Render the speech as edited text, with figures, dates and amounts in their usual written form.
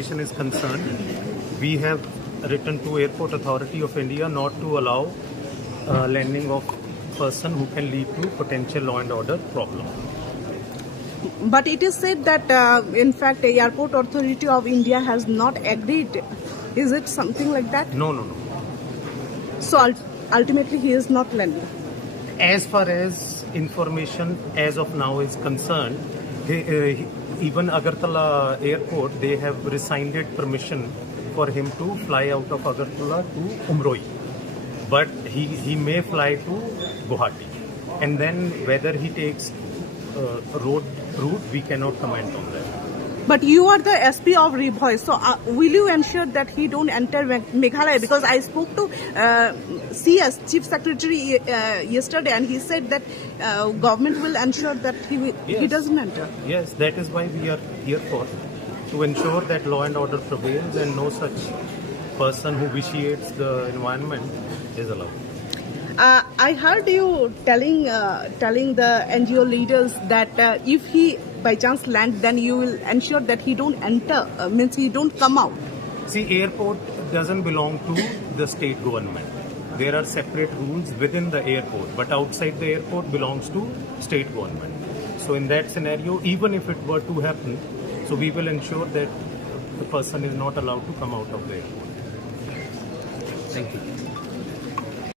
administration is concerned, we have written to Airport Authority of India not to allow landing of person who can lead to potential law and order problem. But it is said that, in fact, the Airport Authority of India has not agreed. Is it something like that? No. So ultimately, he is not landing. As far as information as of now is concerned, even Agartala Airport, they have rescinded permission for him to fly out of Agartala to Umroi. But he may fly to Guwahati. And then whether he takes road route, we cannot comment on that. But you are the SP of Ribhoi, so will you ensure that he don't enter Meghalaya? Because I spoke to CS, Chief Secretary, yesterday, and he said that government will ensure that he doesn't enter. Yes, that is why we are here for, to ensure that law and order prevails and no such person who vitiates the environment is allowed. I heard you telling the NGO leaders that if he by chance land, then you will ensure that he don't enter, means he don't come out. See, airport doesn't belong to the state government. There are separate rules within the airport, but outside the airport belongs to state government. So in that scenario, even if it were to happen, so we will ensure that the person is not allowed to come out of the airport. Thank you.